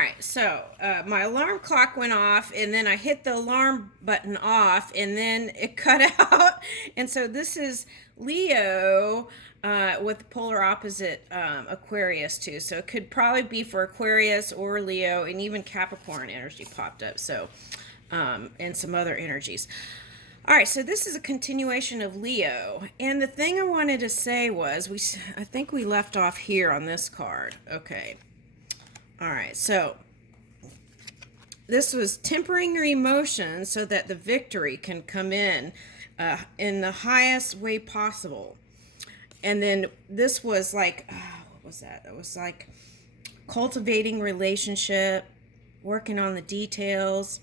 right, so my alarm clock went off, and then I hit the alarm button off, and then it cut out. And so this is Leo with the polar opposite Aquarius, too. So it could probably be for Aquarius or Leo, and even Capricorn energy popped up. So, and some other energies. All right, so this is a continuation of Leo. And the thing I wanted to say was, I think we left off here on this card. Okay. All right, so this was tempering your emotions so that the victory can come in the highest way possible. And then this was like, what was that? It was like cultivating relationship, working on the details,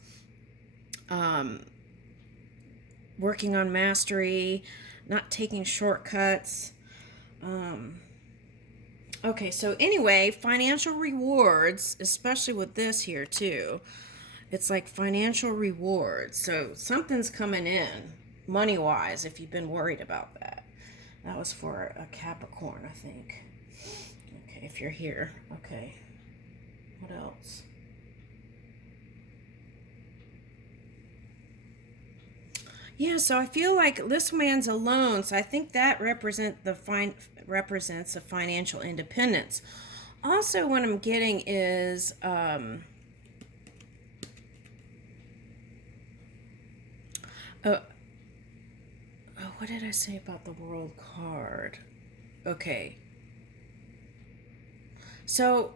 working on mastery, not taking shortcuts. Okay, so anyway, financial rewards, especially with this here too, it's like financial rewards. So something's coming in money-wise if you've been worried about that. That was for a Capricorn, I think. Okay, if you're here. Okay. What else? Yeah, so I feel like this man's alone, so I think that represents a financial independence. Also, what I'm getting is what did I say about the World card? Okay. So,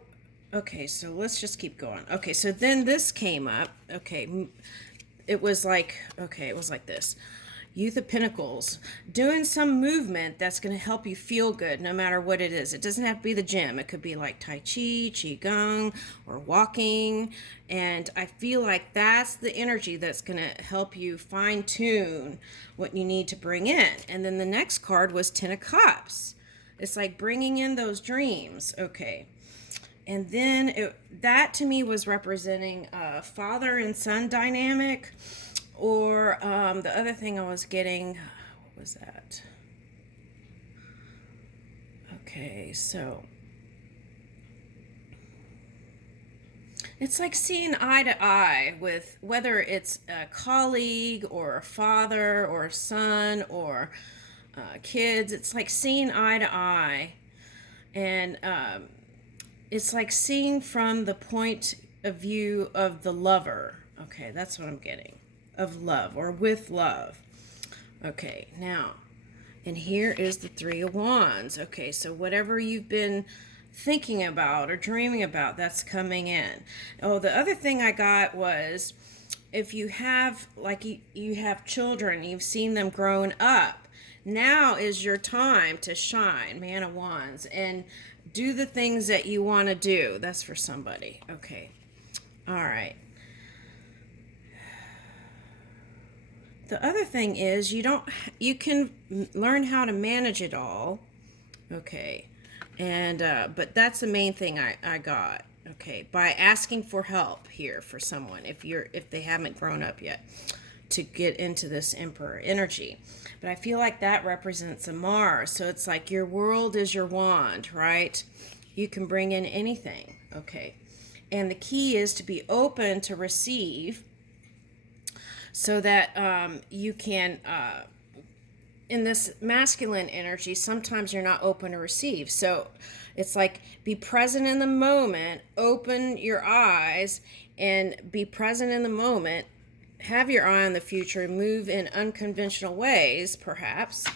so let's just keep going. Okay, so then this came up. Okay, it was like this. Youth of Pentacles, doing some movement that's going to help you feel good no matter what it is. It doesn't have to be the gym. It could be like Tai Chi, Qigong, or walking. And I feel like that's the energy that's going to help you fine tune what you need to bring in. And then the next card was Ten of Cups. It's like bringing in those dreams. Okay. And then that to me was representing a father and son dynamic. Or the other thing I was getting, what was that? Okay, so it's like seeing eye to eye with whether it's a colleague or a father or a son or kids. It's like seeing eye to eye. And it's like seeing from the point of view of the lover. Okay, that's what I'm getting. Of love or with love. Okay, now, and here is the Three of Wands. Okay, so whatever you've been thinking about or dreaming about, that's coming in. Oh, the other thing I got was if you have, like, you have children, you've seen them growing up, now is your time to shine, Man of Wands, and do the things that you want to do. That's for somebody. Okay. All right. The other thing is you can learn how to manage it all. Okay. And but that's the main thing I got. Okay, by asking for help here for someone if they haven't grown up yet to get into this Emperor energy. But I feel like that represents a Mars. So it's like your world is your wand, right? You can bring in anything. Okay. And the key is to be open to receive so that you can, in this masculine energy, sometimes you're not open to receive. So it's like be present in the moment, open your eyes, and be present in the moment. Have your eye on the future, move in unconventional ways, perhaps,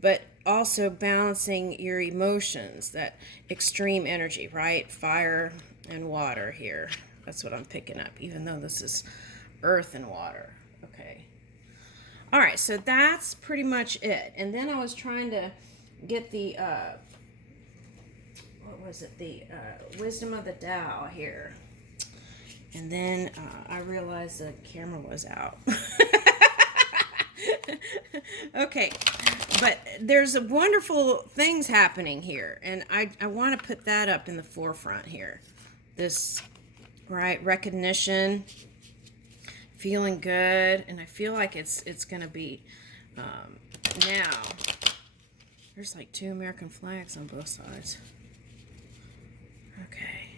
but also balancing your emotions, that extreme energy, right? Fire and water here. That's what I'm picking up, even though this is earth and water. Okay. All right, so that's pretty much it. And then I was trying to get the, what was it? The Wisdom of the Tao here. And then I realized the camera was out. Okay, but there's wonderful things happening here. And I want to put that up in the forefront here. This, right, recognition, feeling good, and I feel like it's going to be now. There's like 2 American flags on both sides. Okay.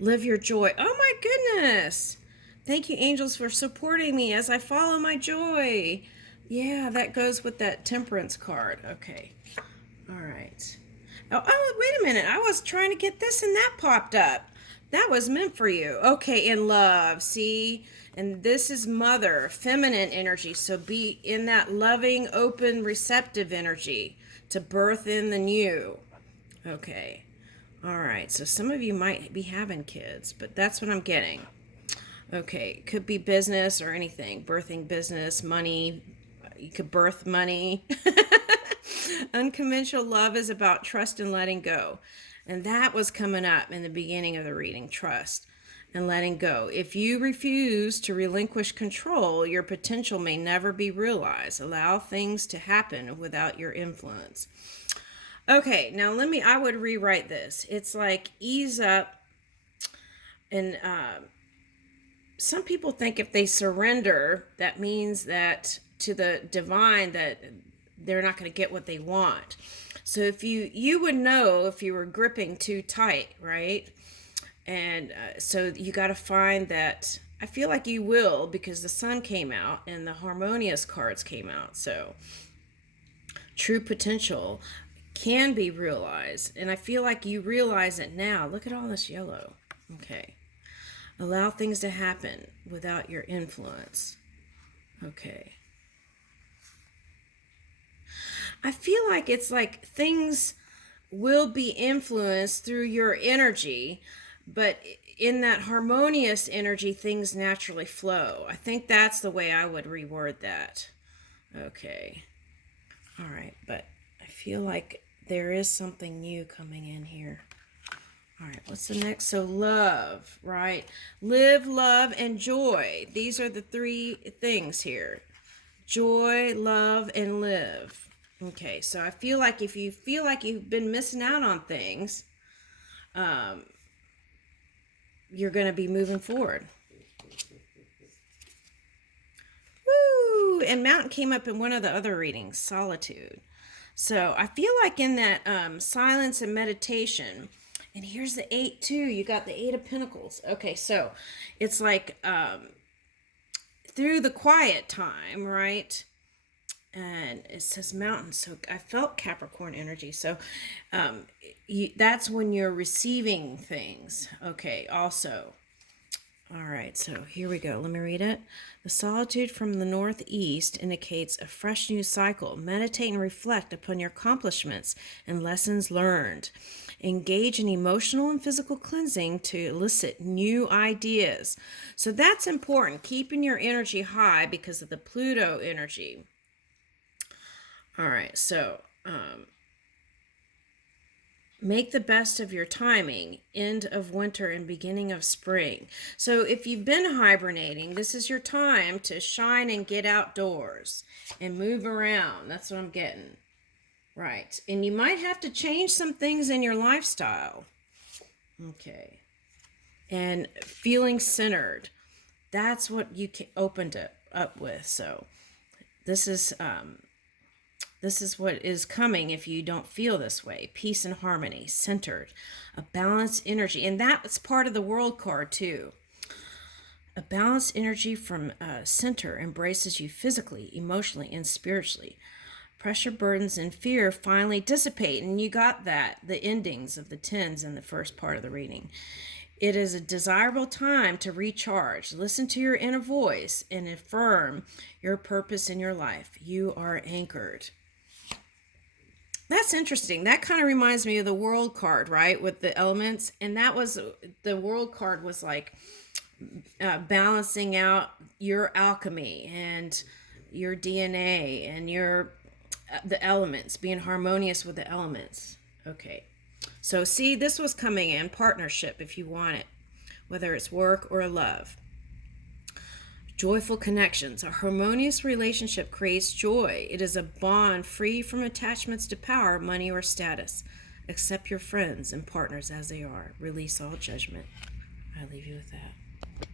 Live your joy. Oh my goodness. Thank you, angels, for supporting me as I follow my joy. Yeah, that goes with that temperance card. Okay. All right. Wait a minute. I was trying to get this and that popped up. That was meant for you. Okay, in love. See? And this is mother, feminine energy. So be in that loving, open, receptive energy to birth in the new. Okay. All right. So some of you might be having kids, but that's what I'm getting. Okay. Could be business or anything. Birthing business, money. You could birth money. Unconventional love is about trust and letting go. And that was coming up in the beginning of the reading, trust and letting go. If you refuse to relinquish control, your potential may never be realized. Allow things to happen without your influence. Okay, now I would rewrite this. It's like ease up, and some people think if they surrender, that means that to the divine that they're not going to get what they want. So if you would know if you were gripping too tight, right? And so you got to find that. I feel like you will, because the sun came out and the harmonious cards came out. So true potential can be realized, and I feel like you realize it now. Look at all this yellow. Okay. Allow things to happen without your influence. Okay. I feel like it's like things will be influenced through your energy, but in that harmonious energy, things naturally flow. I think that's the way I would reword that. Okay. All right, but I feel like there is something new coming in here. All right, what's the next? So love, right? Live, love, and joy. These are the three things here. Joy, love, and live. Okay, so I feel like if you feel like you've been missing out on things, you're going to be moving forward. Woo! And mountain came up in one of the other readings, solitude. So I feel like in that silence and meditation, and here's the 8 too. You got the 8 of Pentacles. Okay, so it's like through the quiet time, right? And it says mountain. So I felt Capricorn energy. So that's when you're receiving things. Okay, also. All right, so here we go. Let me read it. The solitude from the northeast indicates a fresh new cycle. Meditate and reflect upon your accomplishments and lessons learned. Engage in emotional and physical cleansing to elicit new ideas. So that's important, keeping your energy high because of the Pluto energy. All right, so make the best of your timing, end of winter and beginning of spring. So if you've been hibernating, this is your time to shine and get outdoors and move around. That's what I'm getting. Right. And you might have to change some things in your lifestyle. Okay. And feeling centered. That's what you opened it up with. So this is what is coming if you don't feel this way. Peace and harmony, centered, a balanced energy. And that's part of the world card too. A balanced energy from center embraces you physically, emotionally, and spiritually. Pressure, burdens, and fear finally dissipate. And you got that, the endings of the 10s in the first part of the reading. It is a desirable time to recharge. Listen to your inner voice and affirm your purpose in your life. You are anchored. That's interesting. That kind of reminds me of the world card, right? With the elements. And that was, the world card was like balancing out your alchemy and your DNA and the elements, being harmonious with the elements. Okay. So see, this was coming in partnership if you want it, whether it's work or love. Joyful connections. A harmonious relationship creates joy. It is a bond free from attachments to power, money, or status. Accept your friends and partners as they are. Release all judgment. I leave you with that.